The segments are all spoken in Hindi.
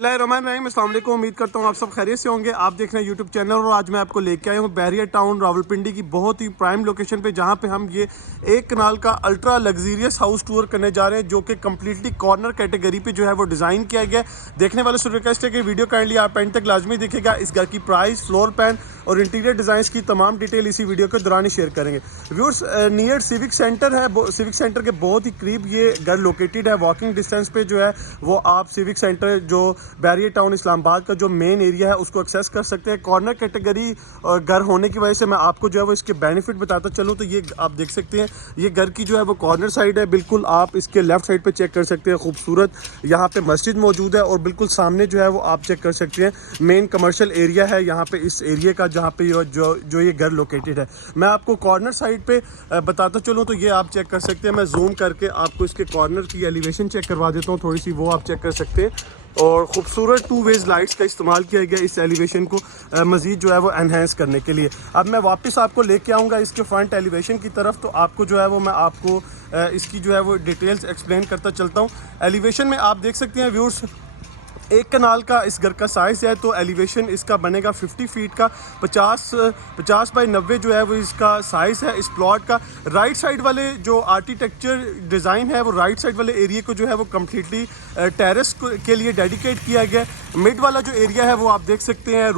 अस्सलाम वालेकुम। उम्मीद करता हूँ आप सब खैरियत से होंगे। आप देख रहे हैं यूट्यूब चैनल और आज मैं आपको लेके आया हूँ बहरिया टाउन रावलपिंडी की बहुत ही प्राइम लोकेशन पे, जहाँ पे हम ये एक कनाल का अल्ट्रा लग्जरियस हाउस टूर करने जा रहे हैं, जो कि कम्प्लीटली कॉर्नर कैटेगरी पे जो है वो डिज़ाइन किया गया है। देखने वाले से रिक्वेस्ट है कि वीडियो काइंडली आप एंड तक लाजमी देखेगा। इस घर की प्राइस, फ्लोर प्लान और इंटीरियर डिज़ाइन की तमाम डिटेल इसी वीडियो के दौरान ही शेयर करेंगे। व्यूअर्स, नियर सिविक सेंटर है, सिविक सेंटर के बहुत ही करीब ये घर लोकेटेड है। वॉकिंग डिस्टेंस पे जो है वो आप सिविक सेंटर जो बहरिया टाउन इस्लामाबाद का जो मेन एरिया है उसको एक्सेस कर सकते हैं। कॉर्नर कैटेगरी घर होने की वजह से मैं आपको जो है वो इसके बेनिफिट बताता चलूँ तो ये आप देख सकते हैं, ये घर की जो है वो कॉर्नर साइड है। बिल्कुल आप इसके लेफ्ट साइड पे चेक कर सकते हैं, खूबसूरत यहाँ पे मस्जिद मौजूद है और बिल्कुल सामने जो है वो आप चेक कर सकते हैं मेन कमर्शियल एरिया है यहाँ पे, इस एरिया का जहाँ पे जो ये घर लोकेटेड है। मैं आपको कॉर्नर साइड पे बताता चलूँ तो ये आप चेक कर सकते हैं। मैं जूम करके आपको इसके कॉर्नर की एलिवेशन चेक करवा देता हूँ थोड़ी सी, वो आप चेक कर सकते हैं। और ख़ूबसूरत 2 वेज लाइट्स का इस्तेमाल किया गया इस एलिवेशन को मज़ीद जो है वो एनहेंस करने के लिए। अब मैं वापस आपको लेके आऊँगा इसके फ्रंट एलिवेशन की तरफ, तो आपको जो है वो मैं आपको इसकी जो है वो डिटेल्स एक्सप्लेन करता चलता हूँ। एलिवेशन में आप देख सकते हैं व्यूअर्स, एक कनाल का इस घर का साइज़ है तो एलिवेशन इसका बनेगा 50 फीट का, 50 बाई 90 जो है वो इसका साइज़ है इस प्लॉट का। राइट साइड वाले जो आर्किटेक्चर डिज़ाइन है वो राइट साइड वाले एरिया को जो है वो कम्प्लीटली टेरेस के लिए डेडिकेट किया गया है। मिड वाला जो एरिया है वो आप देख सकते हैं,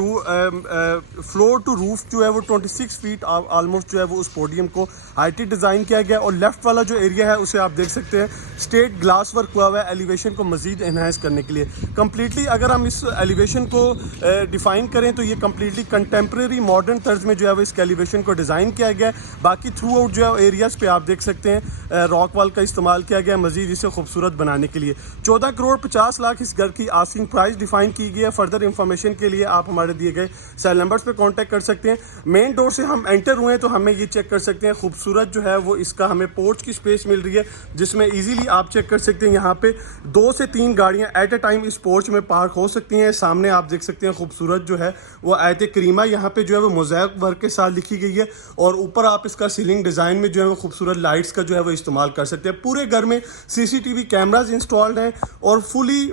फ्लोर टू रूफ जो है वो 26 फीट ऑलमोस्ट जो है वो उस पोडियम को हाइटेड डिज़ाइन किया गया। और लेफ़्ट वाला जो एरिया है उसे आप देख सकते हैं स्ट्रेट ग्लास वर्क हुआ हुआ है एलिवेशन को मज़ीद एनहांस करने के लिए। कम्प्लीटली अगर हम इस एलिवेशन को डिफ़ाइन करें तो ये कम्प्लीटली कंटेम्प्रेरी मॉडर्न तर्ज में जो है वो इस एलिवेशन को डिज़ाइन किया गया है। बाकी थ्रू आउट जो है एरियाज़ पे आप देख सकते हैं रॉक वाल का इस्तेमाल किया गया है मज़ीद इसे खूबसूरत बनाने के लिए। 14 करोड़ 50 लाख इस घर की आस्किंग प्राइस डिफाइन की गई है। फर्दर इंफॉर्मेशन के लिए आप हमारे दिए गए सेल नंबर्स पे कांटेक्ट कर सकते हैं। मेन डोर से हम एंटर हुए तो हमें ये चेक कर सकते हैं, खूबसूरत जो है वो इसका हमें पोर्च की स्पेस मिल रही है, जिसमें इजीली आप चेक कर सकते हैं यहाँ पे 2 से 3 गाड़ियाँ एट अ टाइम इस पोर्च में पार्क हो सकती हैं। सामने आप देख सकते हैं खूबसूरत जो है वो आयत करीमा यहाँ पे जो है वो मोज़ैक वर्क के साथ लिखी गई है। और ऊपर आप इसका सीलिंग डिज़ाइन में जो है वो खूबसूरत लाइट्स का जो है वो इस्तेमाल कर सकते हैं। पूरे घर में CCTV कैमराज इंस्टॉल्ड हैं और फुली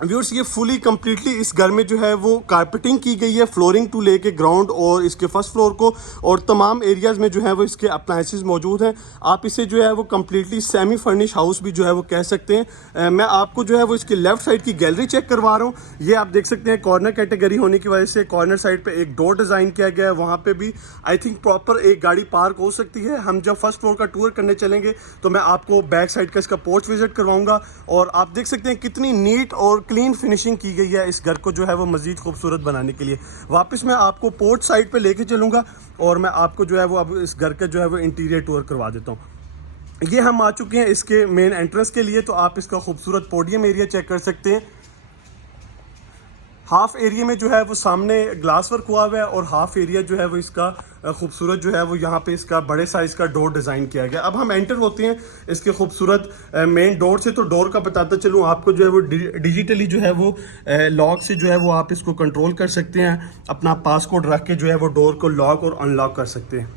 व्यूअर्स ये फुली कम्प्लीटली इस घर में जो है वो कारपेटिंग की गई है, फ्लोरिंग टू लेके ग्राउंड और इसके फर्स्ट फ्लोर को, और तमाम एरियाज़ में जो है वो इसके अप्लायंसेस मौजूद हैं। आप इसे जो है वो कम्प्लीटली सेमी फर्निश हाउस भी जो है वो कह सकते हैं। मैं आपको जो है वो इसके लेफ्ट साइड की गैलरी चेक करवा रहा हूँ। ये आप देख सकते हैं कॉर्नर कैटेगरी होने की वजह से कॉर्नर साइड पर एक डोर डिज़ाइन किया गया है, वहाँ पर भी आई थिंक प्रॉपर एक गाड़ी पार्क हो सकती है। हम जब फर्स्ट फ्लोर का टूर करने चलेंगे तो मैं आपको बैक साइड का इसका पोर्च विजिट करवाऊँगा। और आप देख सकते हैं कितनी नीट और क्लीन फिनिशिंग की गई है इस घर को जो है वो मज़ीद खूबसूरत बनाने के लिए। वापस मैं आपको पोर्च साइड पे लेके चलूँगा और मैं आपको जो है वो अब इस घर का जो है वो इंटीरियर टूर करवा देता हूँ। ये हम आ चुके हैं इसके मेन एंट्रेंस के लिए, तो आप इसका खूबसूरत पोडियम एरिया चेक कर सकते हैं। हाफ एरिया में जो है वो सामने ग्लास वर्क हुआ हुआ है और हाफ एरिया जो है वो इसका खूबसूरत जो है वो यहाँ पे इसका बड़े साइज़ का डोर डिज़ाइन किया गया। अब हम एंटर होते हैं इसके खूबसूरत मेन डोर से, तो डोर का बताता चलूँ आपको जो है वो डिजिटली जो है वो लॉक से जो है वो आप इसको कंट्रोल कर सकते हैं। अपना पासकोड रख के जो है वो डोर को लॉक और अनलॉक कर सकते हैं।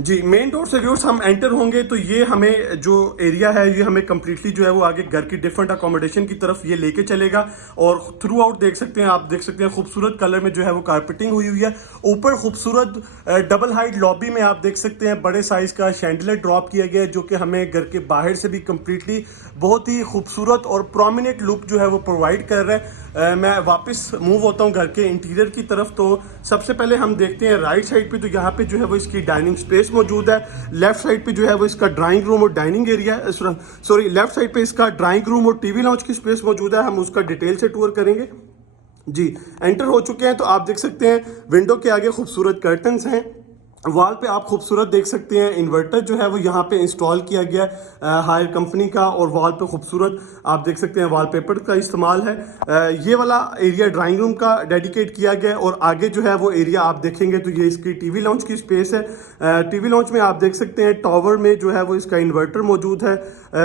जी, मेन डोर से व्यूअर्स हम एंटर होंगे तो ये हमें जो एरिया है ये हमें कम्प्लीटली जो है वो आगे घर की डिफरेंट अकोमोडेशन की तरफ ये लेके चलेगा। और थ्रू आउट देख सकते हैं, आप देख सकते हैं खूबसूरत कलर में जो है वो कारपेटिंग हुई हुई है। ऊपर खूबसूरत डबल हाइट लॉबी में आप देख सकते हैं बड़े साइज़ का शैंडलियर ड्रॉप किया गया है, जो कि हमें घर के बाहर से भी कम्प्लीटली बहुत ही खूबसूरत और प्रोमिनेंट लुक जो है वो प्रोवाइड कर रहा है। मैं वापस मूव होता हूँ घर के इंटीरियर की तरफ, तो सबसे पहले हम देखते हैं राइट साइड पे, तो यहाँ पे जो है वो इसकी डाइनिंग स्पेस मौजूद है। लेफ्ट साइड पे जो है वो इसका ड्राइंग रूम और dining area, sorry left side पे इसका ड्राइंग रूम और टीवी लॉन्च की स्पेस मौजूद है। हम उसका डिटेल से टूर करेंगे। जी, एंटर हो चुके हैं तो आप देख सकते हैं विंडो के आगे खूबसूरत कर्टन्स हैं। वॉल पे आप खूबसूरत देख सकते हैं इन्वर्टर जो है वो यहाँ पे इंस्टॉल किया गया है हायर कंपनी का, और वॉल पे खूबसूरत आप देख सकते हैं वॉलपेपर का इस्तेमाल है। ये वाला एरिया ड्राइंग रूम का डेडिकेट किया गया है और आगे जो है वो एरिया आप देखेंगे तो ये इसकी टीवी लॉन्च की स्पेस है। टीवी लॉन्च में आप देख सकते हैं टॉवर में जो है वो इसका इन्वर्टर मौजूद है।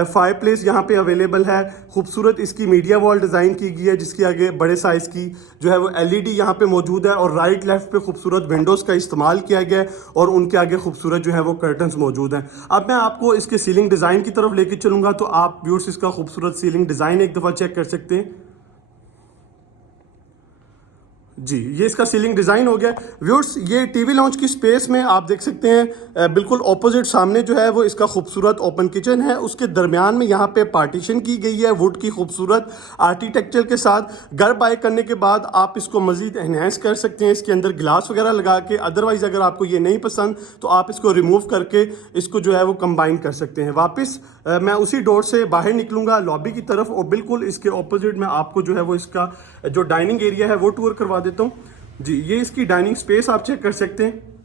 फायर प्लेस यहाँ पे अवेलेबल है। खूबसूरत इसकी मीडिया वॉल डिज़ाइन की गई है जिसके आगे बड़े साइज़ की जो है वो LED यहाँ पे मौजूद है, और राइट लेफ्ट पे खूबसूरत विंडोज़ का इस्तेमाल किया गया है और उनके आगे खूबसूरत जो है वो कर्टन्स मौजूद हैं। अब मैं आपको इसके सीलिंग डिज़ाइन की तरफ लेके चलूँगा, तो आप व्यूअर्स इसका खूबसूरत सीलिंग डिज़ाइन एक दफ़ा चेक कर सकते हैं। जी, ये इसका सीलिंग डिज़ाइन हो गया। व्यूअर्स, ये टीवी लाउंज की स्पेस में आप देख सकते हैं बिल्कुल ऑपोजिट सामने जो है वो इसका खूबसूरत ओपन किचन है। उसके दरमियान में यहाँ पे पार्टीशन की गई है वुड की खूबसूरत आर्किटेक्चर के साथ। घर बाय करने के बाद आप इसको मज़ीद एनहेंस कर सकते हैं इसके अंदर गिलास वगैरह लगा के। अदरवाइज़ अगर आपको ये नहीं पसंद तो आप इसको रिमूव करके इसको जो है वो कंबाइन कर सकते हैं। वापस मैं उसी डोर से बाहर निकलूँगा लॉबी की तरफ और बिल्कुल इसके ऑपोजिट में आपको जो है वो इसका जो डाइनिंग एरिया है वो टूर करवा देता हूँ। जी, ये इसकी डाइनिंग स्पेस आप चेक कर सकते हैं।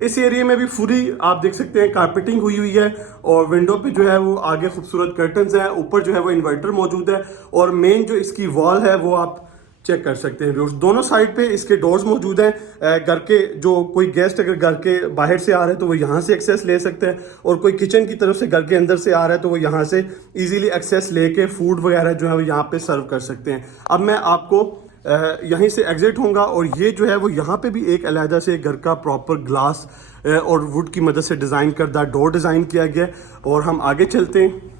इस एरिया में भी पूरी आप देख सकते हैं कारपेटिंग हुई हुई है और विंडो पे जो है वो आगे खूबसूरत कर्टन्स हैं। ऊपर जो है वो इन्वर्टर मौजूद है और मेन जो इसकी वॉल है वो आप चेक कर सकते हैं। दोनों साइड पे इसके डोर्स मौजूद हैं। घर के जो कोई गेस्ट अगर घर के बाहर से आ रहे हैं तो वो यहाँ से एक्सेस ले सकते हैं और कोई किचन की तरफ से घर के अंदर से आ रहा है तो वो यहाँ से इजीली एक्सेस लेके फूड वगैरह जो है वो यहाँ पे सर्व कर सकते हैं। अब मैं आपको यहीं से एग्जिट होऊंगा और ये जो है वो यहाँ पे भी एक अलहदा से घर का प्रॉपर ग्लास और वुड की मदद से डिज़ाइन करदा डोर डिज़ाइन किया गया। और हम आगे चलते हैं।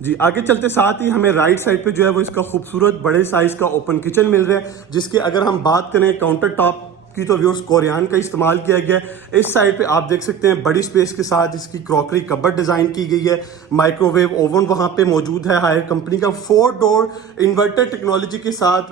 जी, आगे चलते साथ ही हमें राइट साइड पे जो है वो इसका खूबसूरत बड़े साइज का ओपन किचन मिल रहा है, जिसके अगर हम बात करें काउंटर टॉप की तो व्यूअर्स कोरियान का इस्तेमाल किया गया है। इस साइड पे आप देख सकते हैं बड़ी स्पेस के साथ इसकी क्रॉकरी कबर्ड डिज़ाइन की गई है। माइक्रोवेव ओवन वहाँ पे मौजूद है हायर कंपनी का। 4 डोर इन्वर्टर टेक्नोलॉजी के साथ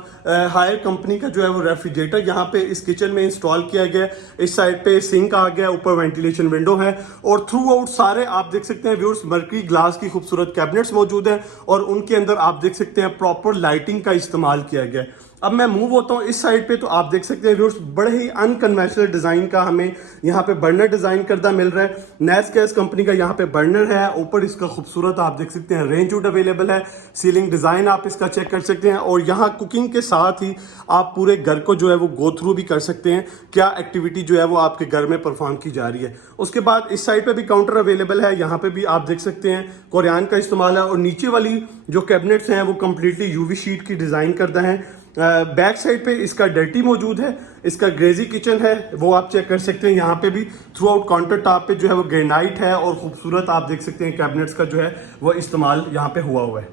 हायर कंपनी का जो है वो रेफ्रिजरेटर यहाँ पे इस किचन में इंस्टॉल किया गया है। इस साइड पे सिंक आ गया, ऊपर वेंटिलेशन विंडो है और थ्रू आउट सारे आप देख सकते हैं व्यूअर्स मर्करी ग्लास की खूबसूरत कैबिनेट्स मौजूद हैं और उनके अंदर आप देख सकते हैं प्रॉपर लाइटिंग का इस्तेमाल किया गया है। अब मैं मूव होता हूँ इस साइड पे तो आप देख सकते हैं व्यूअर्स बड़े ही अनकन्वेंशनल डिज़ाइन का हमें यहाँ पे बर्नर डिज़ाइन करदा मिल रहा है। नेस्कैस कंपनी का यहाँ पे बर्नर है। ऊपर इसका खूबसूरत आप देख सकते हैं रेंज वुड अवेलेबल है। सीलिंग डिज़ाइन आप इसका चेक कर सकते हैं और यहाँ कुकिंग के साथ ही आप पूरे घर को जो है वो गो थ्रू भी कर सकते हैं क्या एक्टिविटी जो है वो आपके घर में परफॉर्म की जा रही है। उसके बाद इस साइड पे भी काउंटर अवेलेबल है। यहाँ पे भी आप देख सकते हैं कोरियान का इस्तेमाल है और नीचे वाली जो कैबिनेट्स हैं वो कम्प्लीटली यूवी शीट की डिज़ाइन करदा है। बैक साइड पे इसका डर्टी मौजूद है। इसका ग्रेजी किचन है वो आप चेक कर सकते हैं। यहाँ पे भी थ्रू आउट काउंटर टॉप पे जो है वो ग्रेनाइट है और खूबसूरत आप देख सकते हैं कैबिनेट्स का जो है वो इस्तेमाल यहाँ पे हुआ है।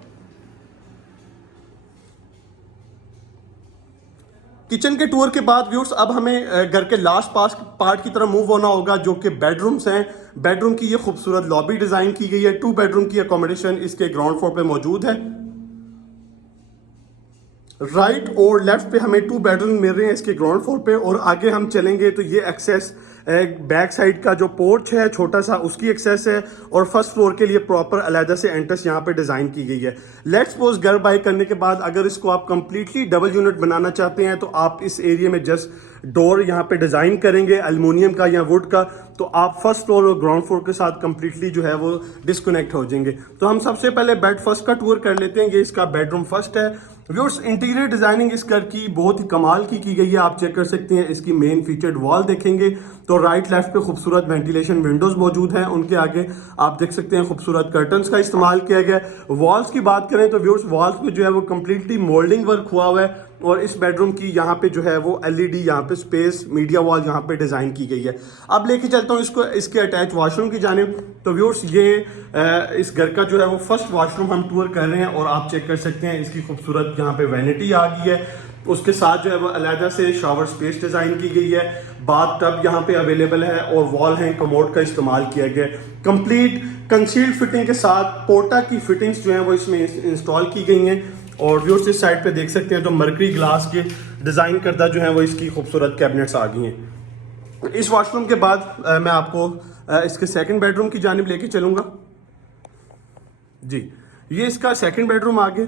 किचन के टूर के बाद व्यूअर्स अब हमें घर के लास्ट पार्ट की तरफ मूव होना होगा जो कि बेडरूम्स हैं। बेडरूम की ये खूबसूरत लॉबी डिज़ाइन की गई है। 2 बेडरूम की अकोमोडेशन इसके ग्राउंड फ्लोर पे मौजूद है। राइट और लेफ्ट पे हमें 2 बेडरूम मिल रहे हैं इसके ग्राउंड फ्लोर पे और आगे हम चलेंगे तो ये एक्सेस बैक साइड का जो पोर्च है छोटा सा उसकी एक्सेस है और फर्स्ट फ्लोर के लिए प्रॉपर अलहदा से एंट्रेंस यहाँ पे डिज़ाइन की गई है। लेट्स सपोज घर बाय करने के बाद अगर इसको आप कंप्लीटली डबल यूनिट बनाना चाहते हैं तो आप इस एरिया में जस्ट डोर यहाँ पे डिज़ाइन करेंगे एल्युमिनियम का या वुड का तो आप फर्स्ट फ्लोर और ग्राउंड फ्लोर के साथ कंप्लीटली जो है वो डिस्कनेक्ट हो जाएंगे। तो हम सबसे पहले बेड फर्स्ट का टूर कर लेते हैं। ये इसका बेडरूम फर्स्ट है। व्यूअर्स, इंटीरियर डिजाइनिंग इस घर की बहुत ही कमाल की गई है। आप चेक कर सकते हैं इसकी मेन फीचर्ड वॉल देखेंगे तो राइट लेफ्ट पे खूबसूरत वेंटिलेशन विंडोज मौजूद हैं। उनके आगे आप देख सकते हैं खूबसूरत कर्टन्स का इस्तेमाल किया गया। वॉल्स की बात करें तो व्यूअर्स वॉल्स पे जो है वो कम्प्लीटली मोल्डिंग वर्क हुआ हुआ है और इस बेडरूम की यहाँ पे जो है वो एलईडी यहाँ पे स्पेस मीडिया वॉल यहाँ पे डिजाइन की गई है। अब लेके चलता हूँ इसको इसके अटैच वॉशरूम की जानिब। तो व्यूअर्स ये इस घर का जो है वो फर्स्ट वॉशरूम हम टूर कर रहे हैं और आप चेक कर सकते हैं इसकी खूबसूरत यहाँ पे वैनिटी आ गई है। उसके साथ जो है वो अलहदा से शावर स्पेस डिजाइन की गई है। बाथ टब यहाँ पे अवेलेबल है और वॉल हैंग कमोड का इस्तेमाल किया गया है। कंप्लीट कंसील्ड फिटिंग के साथ पोर्टा की फिटिंग्स जो है वो इसमें इंस्टॉल की गई हैं और व्यूअर्स इस साइड पे देख सकते हैं तो मर्करी ग्लास के डिजाइन करदा जो है वो इसकी खूबसूरत कैबिनेट्स आ गई हैं। इस वॉशरूम के बाद मैं आपको इसके सेकंड बेडरूम की जानिब लेके चलूंगा। जी, ये इसका सेकंड बेडरूम आ गया।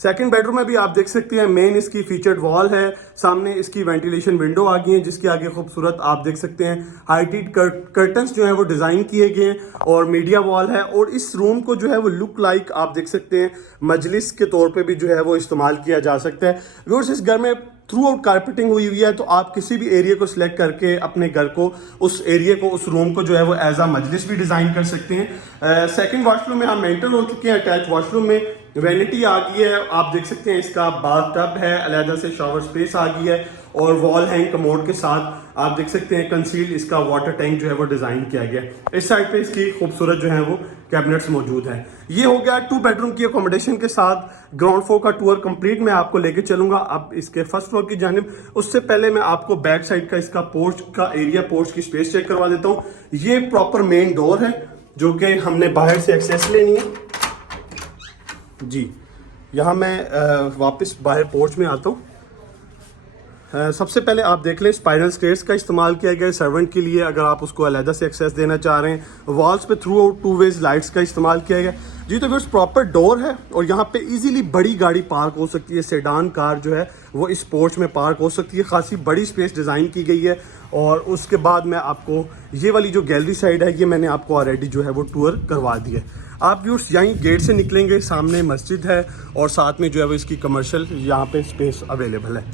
सेकंड बेडरूम में भी आप देख सकते हैं मेन इसकी फीचर्ड वॉल है। सामने इसकी वेंटिलेशन विंडो आ गई है जिसके आगे खूबसूरत आप देख सकते हैं हाइटेड कर्टन्स जो है वो डिजाइन किए गए हैं और मीडिया वॉल है और इस रूम को जो है वो लुक लाइक आप देख सकते हैं मजलिस के तौर पे भी जो है वो इस्तेमाल किया जा सकता है। व्यूअर्स, इस घर में थ्रू आउट कारपेटिंग हुई हुई है तो आप किसी भी एरिया को सिलेक्ट करके अपने घर को उस एरिया को उस रूम को जो है वो एज अ मजलिस भी डिजाइन कर सकते हैं। सेकंड वॉशरूम में हम एंटर हो चुके हैं। अटैच वॉशरूम में वैनिटी आ गई है। आप देख सकते हैं इसका बाथ टब है, अलहदा से शावर स्पेस आ गई है और वॉल हैंग कमोड के साथ आप देख सकते हैं कंसील्ड इसका वाटर टैंक जो है वो डिजाइन किया गया है। इस साइड पे इसकी खूबसूरत जो है वो कैबिनेट्स मौजूद है। ये हो गया 2 बेडरूम की अकोमोडेशन के साथ ग्राउंड फ्लोर का टूर कंप्लीट मैं आपको लेके चलूंगा अब इसके फर्स्ट फ्लोर की जानिब। उससे पहले मैं आपको बैक साइड का इसका पोर्च का एरिया, पोर्च की स्पेस चेक करवा देता हूँ। ये प्रॉपर मेन डोर है जो कि हमने बाहर से एक्सेस लेनी है जी। यहाँ मैं वापस बाहर पोर्च में आता हूँ। सबसे पहले आप देख लें स्पाइरल स्टेयर्स का इस्तेमाल किया गया है सर्वेंट के लिए, अगर आप उसको अलहदा से एक्सेस देना चाह रहे हैं। वॉल्स पे थ्रू आउट 2 वेज लाइट्स का इस्तेमाल किया गया जी। तो व्यूअर्स प्रॉपर डोर है और यहाँ पे इजीली बड़ी गाड़ी पार्क हो सकती है। सेडान कार जो है वो इस पोर्च में पार्क हो सकती है। खासी बड़ी स्पेस डिज़ाइन की गई है। और उसके बाद मैं आपको ये वाली जो गैलरी साइड है ये मैंने आपको ऑलरेडी जो है वो टूर करवा दी है। आप व्यूअर्स यहीं गेट से निकलेंगे, सामने मस्जिद है और साथ में जो है वो इसकी कमर्शियल यहाँ पे स्पेस अवेलेबल है।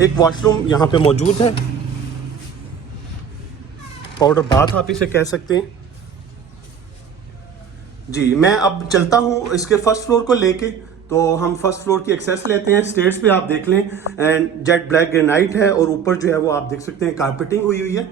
एक वॉशरूम यहाँ पे मौजूद है, पाउडर बाथ आप इसे कह सकते हैं जी। मैं अब चलता हूँ इसके फर्स्ट फ्लोर को लेके, तो हम फर्स्ट फ्लोर की एक्सेस लेते हैं। स्टेयर्स पे आप देख लें एंड जेट ब्लैक ग्रेनाइट है और ऊपर जो है वो आप देख सकते हैं कारपेटिंग हुई हुई है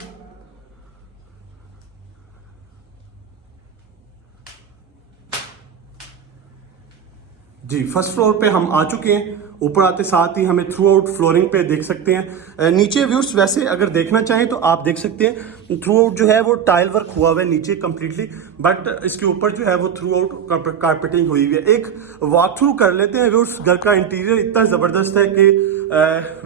जी। फर्स्ट फ्लोर पे हम आ चुके हैं। ऊपर आते साथ ही हमें थ्रू आउट फ्लोरिंग पे देख सकते हैं। नीचे व्यूज वैसे अगर देखना चाहें तो आप देख सकते हैं थ्रू आउट जो है वो टाइल वर्क हुआ हुआ है नीचे कंप्लीटली, बट इसके ऊपर जो है वो थ्रू आउट कारपेटिंग हुई हुई है। एक वॉक थ्रू कर लेते हैं व्यूज। घर का इंटीरियर इतना ज़बरदस्त है कि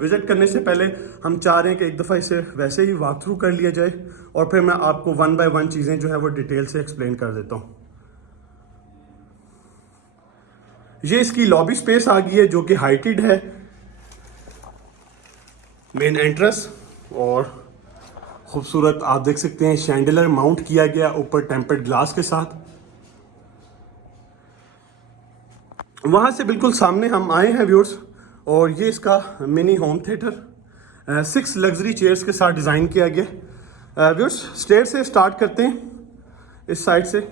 विजिट करने से पहले हम चाह रहे हैं कि एक दफ़ा इसे वैसे ही वॉक थ्रू कर लिया जाए और फिर मैं आपको 1 बाय 1 चीज़ें जो है वो डिटेल से एक्सप्लेन कर देता हूँ। ये इसकी लॉबी स्पेस आ गई है जो कि हाइटेड है। मेन एंट्रेंस और खूबसूरत आप देख सकते हैं शैंडलर माउंट किया गया ऊपर टेम्पर्ड ग्लास के साथ। वहां से बिल्कुल सामने हम आए हैं व्यूअर्स और ये इसका mini home theatre 6 luxury chairs के साथ डिज़ाइन किया गया। व्यूअर्स स्टेयर से स्टार्ट करते हैं इस साइड से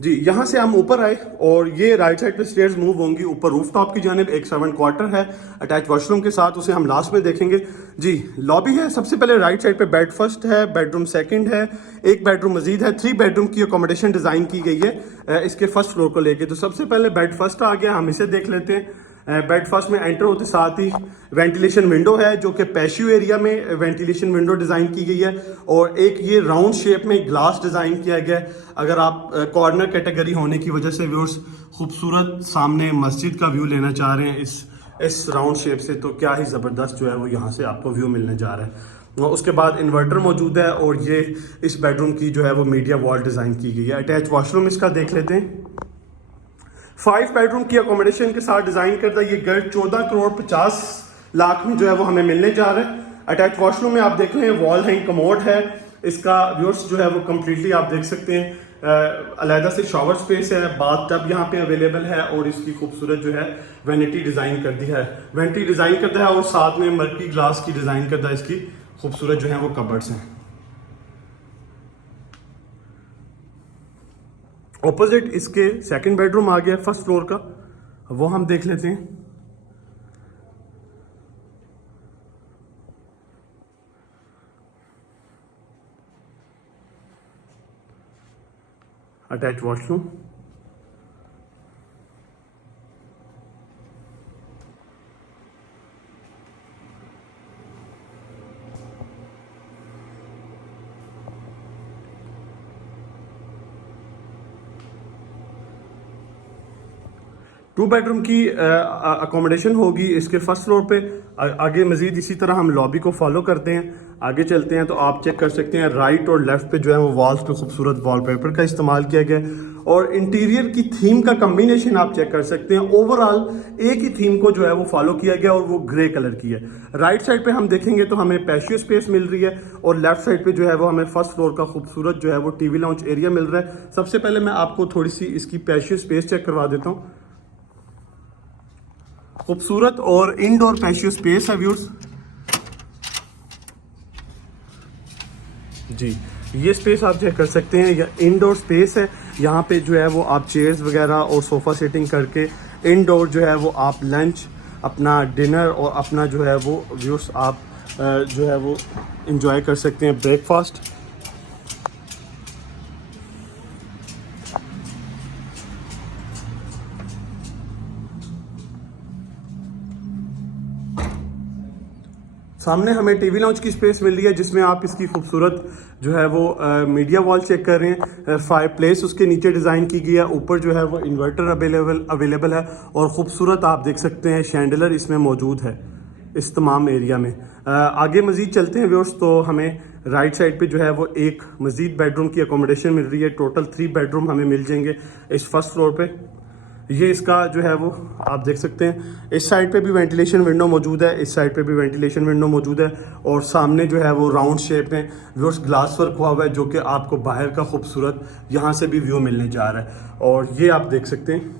जी। यहाँ से हम ऊपर आए और ये राइट साइड पे स्टेयर्स मूव होंगी ऊपर रूफ टॉप की जानिब। एक सर्वेंट क्वार्टर है अटैच वॉशरूम के साथ, उसे हम लास्ट में देखेंगे जी। लॉबी है सबसे पहले राइट साइड पे, बेड फर्स्ट है, बेडरूम सेकंड है, एक बेडरूम मजीद है। 3 बेडरूम की अकोमोडेशन डिज़ाइन की गई है इसके फर्स्ट फ्लोर को लेके। तो सबसे पहले बेड फर्स्ट आ गया, हम इसे देख लेते हैं। बेड फर्स्ट में एंटर होते साथ ही वेंटिलेशन विंडो है जो कि पैशियो एरिया में वेंटिलेशन विंडो डिज़ाइन की गई है और एक ये राउंड शेप में ग्लास डिज़ाइन किया गया है। अगर आप कॉर्नर कैटेगरी होने की वजह से व्यूअर्स खूबसूरत सामने मस्जिद का व्यू लेना चाह रहे हैं इस राउंड शेप से, तो क्या ही ज़बरदस्त जो है वो यहाँ से आपको व्यू मिलने जा रहा है। उसके बाद इन्वर्टर मौजूद है और ये इस बेडरूम की जो है वो मीडिया वॉल डिज़ाइन की गई है। अटैच वॉशरूम इसका देख लेते हैं। 5 बेडरूम की अकोमोडेशन के साथ डिजाइन करता ये घर 14 करोड़ 50 लाख में जो है वो हमें मिलने जा रहा है। अटैच वॉशरूम में आप देख रहे हैं वॉल हैंग कमोड है इसका व्यूअर्स जो है वो कम्प्लीटली आप देख सकते हैं। अलहदा से शॉवर स्पेस है, बाथ टब यहाँ पे अवेलेबल है और इसकी खूबसूरत जो है वैनिटी डिजाइन कर दी है, वैनिटी डिजाइन करता है और साथ में मर्की ग्लास की डिजाइन करता है। इसकी खूबसूरत जो है वो कबर्ड्स हैं। ऑपोजिट इसके सेकंड बेडरूम आ गया फर्स्ट फ्लोर का, वो हम देख लेते हैं। अटैच वॉशरूम, 2 बेडरूम की अकोमोडेशन होगी इसके फर्स्ट फ्लोर पे। आगे मजीद इसी तरह हम लॉबी को फॉलो करते हैं, आगे चलते हैं तो आप चेक कर सकते हैं राइट और लेफ्ट पे जो है वो वॉल्स पे खूबसूरत वॉलपेपर का इस्तेमाल किया गया और इंटीरियर की थीम का कम्बिनेशन आप चेक कर सकते हैं। ओवरऑल एक ही थीम को जो है वो फॉलो किया गया और वो ग्रे कलर की है। राइट साइड पे हम देखेंगे तो हमें पैशियो स्पेस मिल रही है और लेफ्ट साइड पे जो है वो हमें फर्स्ट फ्लोर का खूबसूरत जो है वो टीवी लाउंज एरिया मिल रहा है। सबसे पहले मैं आपको थोड़ी सी इसकी पैशियो स्पेस चेक करवा देता हूँ। खूबसूरत और इनडोर पैशियो स्पेस है व्यूअर्स जी। ये स्पेस आप चेक कर सकते हैं, या इंडोर स्पेस है। यहाँ पे जो है वो आप चेयर्स वगैरह और सोफ़ा सेटिंग करके इंडोर जो है वो आप लंच, अपना डिनर और अपना जो है वो व्यूअर्स आप जो है वो इंजॉय कर सकते हैं, ब्रेकफास्ट। सामने हमें टीवी लॉन्च की स्पेस मिल रही है, जिसमें आप इसकी खूबसूरत जो है वो मीडिया वॉल चेक कर रहे हैं। फायर प्लेस उसके नीचे डिज़ाइन की गई है, ऊपर जो है वो इन्वर्टर अवेलेबल है और ख़ूबसूरत आप देख सकते हैं शैंडलर इसमें मौजूद है इस तमाम एरिया में। आगे मज़ीद चलते हैं व्यूअर्स, तो हमें राइट साइड पे जो है वो एक मज़ीद बेडरूम की अकोमोडेशन मिल रही है। टोटल 3 बेडरूम हमें मिल जाएंगे इस फर्स्ट फ्लोर पे। ये इसका जो है वो आप देख सकते हैं, इस साइड पे भी वेंटिलेशन विंडो मौजूद है, इस साइड पे भी वेंटिलेशन विंडो मौजूद है और सामने जो है वो राउंड शेप में व्यूअर्स ग्लास वर्क हुआ हुआ है, जो कि आपको बाहर का खूबसूरत यहाँ से भी व्यू मिलने जा रहा है। और ये आप देख सकते हैं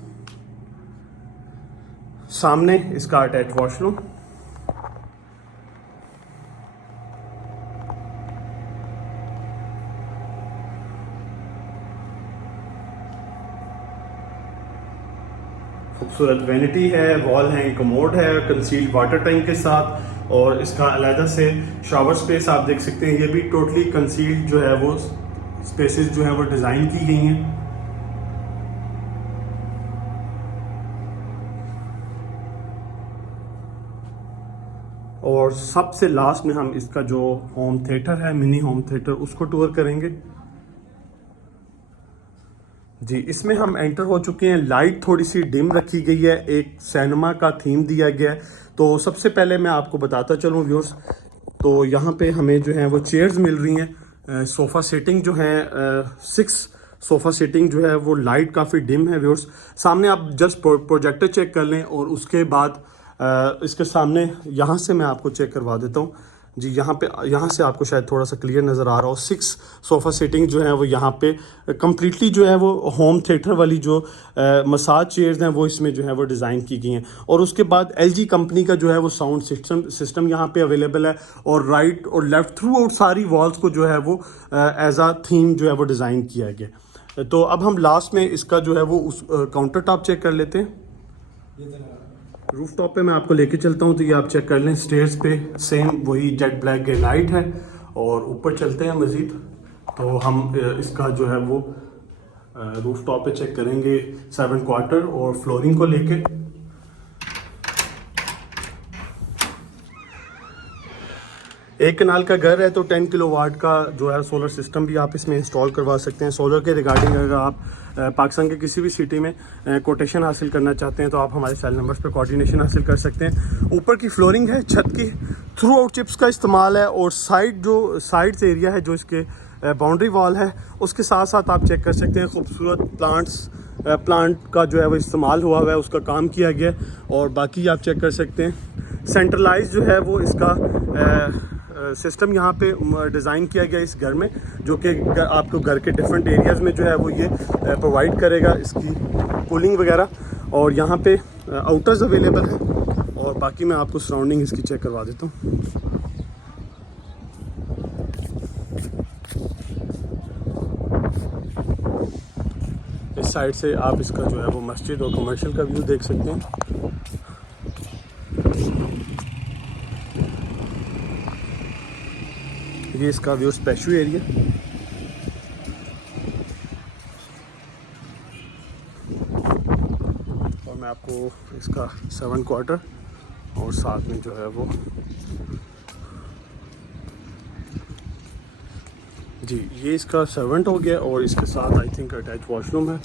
सामने इसका अटैच वॉशरूम। खूबसूरत वैनिटी है, वॉल हैंग कमोड है कंसील्ड वाटर टैंक के साथ, और इसका अलहदा से शावर स्पेस आप देख सकते हैं। ये भी टोटली कंसील्ड जो है वो स्पेसेस जो है वो डिज़ाइन की गई हैं। और सबसे लास्ट में हम इसका जो होम थिएटर है, मिनी होम थिएटर, उसको टूर करेंगे। जी, इसमें हम एंटर हो चुके हैं। लाइट थोड़ी सी डिम रखी गई है, एक सिनेमा का थीम दिया गया है। तो सबसे पहले मैं आपको बताता चलूँ व्यूअर्स, तो यहाँ पे हमें जो है वो चेयर्स मिल रही हैं। सोफ़ा सेटिंग जो है 6 सोफ़ा सेटिंग जो है वो लाइट काफ़ी डिम है व्यूअर्स। सामने आप जस्ट प्रोजेक्टर चेक कर लें और उसके बाद इसके सामने यहाँ से मैं आपको चेक करवा देता हूँ। जी, यहाँ से आपको शायद थोड़ा सा क्लियर नज़र आ रहा हो। 6 सोफ़ा सेटिंग जो है वो यहाँ पे कम्प्लीटली जो है वो होम थिएटर वाली जो मसाज चेयर्स हैं वो इसमें जो है वो डिज़ाइन की गई हैं। और उसके बाद LG कंपनी का जो है वो साउंड सिस्टम यहाँ पे अवेलेबल है, और राइट और लेफ़्ट थ्रू आउट सारी वॉल्स को जो है वो एज आ थीम जो है वो डिज़ाइन किया गया। तो अब हम लास्ट में इसका जो है वो उस काउंटर टॉप चेक कर लेते हैं। रूफ टॉप पे मैं आपको लेके चलता हूँ, तो ये आप चेक कर लें। स्टेयर्स पे सेम वही जेट ब्लैक ग्रेनाइट है, और ऊपर चलते हैं मज़ीद तो हम इसका जो है वो रूफ टॉप पे चेक करेंगे 7 क्वार्टर और फ्लोरिंग को लेके। एक कनाल का घर है तो 10 किलोवाट का जो है सोलर सिस्टम भी आप इसमें इंस्टॉल करवा सकते हैं। सोलर के रिगार्डिंग अगर आप पाकिस्तान के किसी भी सिटी में कोटेशन हासिल करना चाहते हैं तो आप हमारे सेल नंबर्स पर कोऑर्डिनेशन हासिल कर सकते हैं। ऊपर की फ्लोरिंग है, छत की थ्रू आउट चिप्स का इस्तेमाल है, और साइड्स एरिया है जो इसके बाउंड्री वॉल है, उसके साथ साथ आप चेक कर सकते हैं खूबसूरत प्लांट का जो है वो इस्तेमाल हुआ है, उसका काम किया गया। और बाकी आप चेक कर सकते हैं सेंट्रलाइज जो है वो इसका सिस्टम यहाँ पे डिज़ाइन किया गया इस घर में, जो कि आपको घर के डिफरेंट एरियाज़ में जो है वो ये प्रोवाइड करेगा इसकी कूलिंग वगैरह। और यहाँ पे आउटर्स अवेलेबल हैं, और बाकी मैं आपको सराउंडिंग इसकी चेक करवा देता हूँ। इस साइड से आप इसका जो है वो मस्जिद और कमर्शियल का व्यू देख सकते हैं। ये इसका व्यू स्पेशल एरिया। और मैं आपको इसका 7 क्वार्टर और साथ में जो है वो जी, ये इसका सर्वेंट हो गया, और इसके साथ आई थिंक अटैच वॉशरूम है।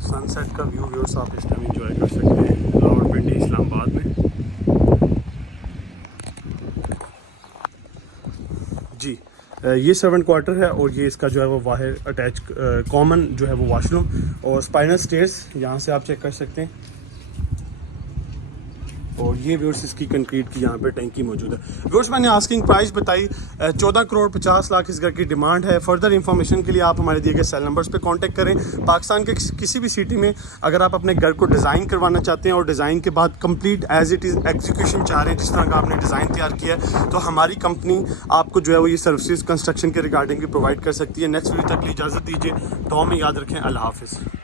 सनसेट का व्यू व्यूअर्स आप इस टाइम एंजॉय कर सकते हैं रावलपिंडी इस्लामाबाद में। जी, ये 7 क्वार्टर है, और ये इसका जो है वो बाहर अटैच कॉमन जो है वो वॉशरूम और स्पाइनल स्टेयर्स यहाँ से आप चेक कर सकते हैं। और ये व्यूअर्स इसकी कंक्रीट की यहाँ पे टैंकी मौजूद है। व्यूअर्स मैंने आस्किंग प्राइस बताई 14 करोड़ 50 लाख इस घर की डिमांड है। फर्दर इन्फॉर्मेशन के लिए आप हमारे दिए गए सेल नंबर्स पे कांटेक्ट करें। पाकिस्तान के किसी भी सिटी में अगर आप अपने घर को डिज़ाइन करवाना चाहते हैं और डिज़ाइन के बाद complete as it is execution चाह रहे हैं, जिस तरह का आपने डिज़ाइन तैयार किया है, तो हमारी कंपनी आपको जो है वो ये सर्विसेज कंस्ट्रक्शन के रिगार्डिंग भी प्रोवाइड कर सकती है। नेक्स्ट वीडियो तक की इजाज़त दीजिए। दुआ में याद रखें। अल्लाह हाफिज़।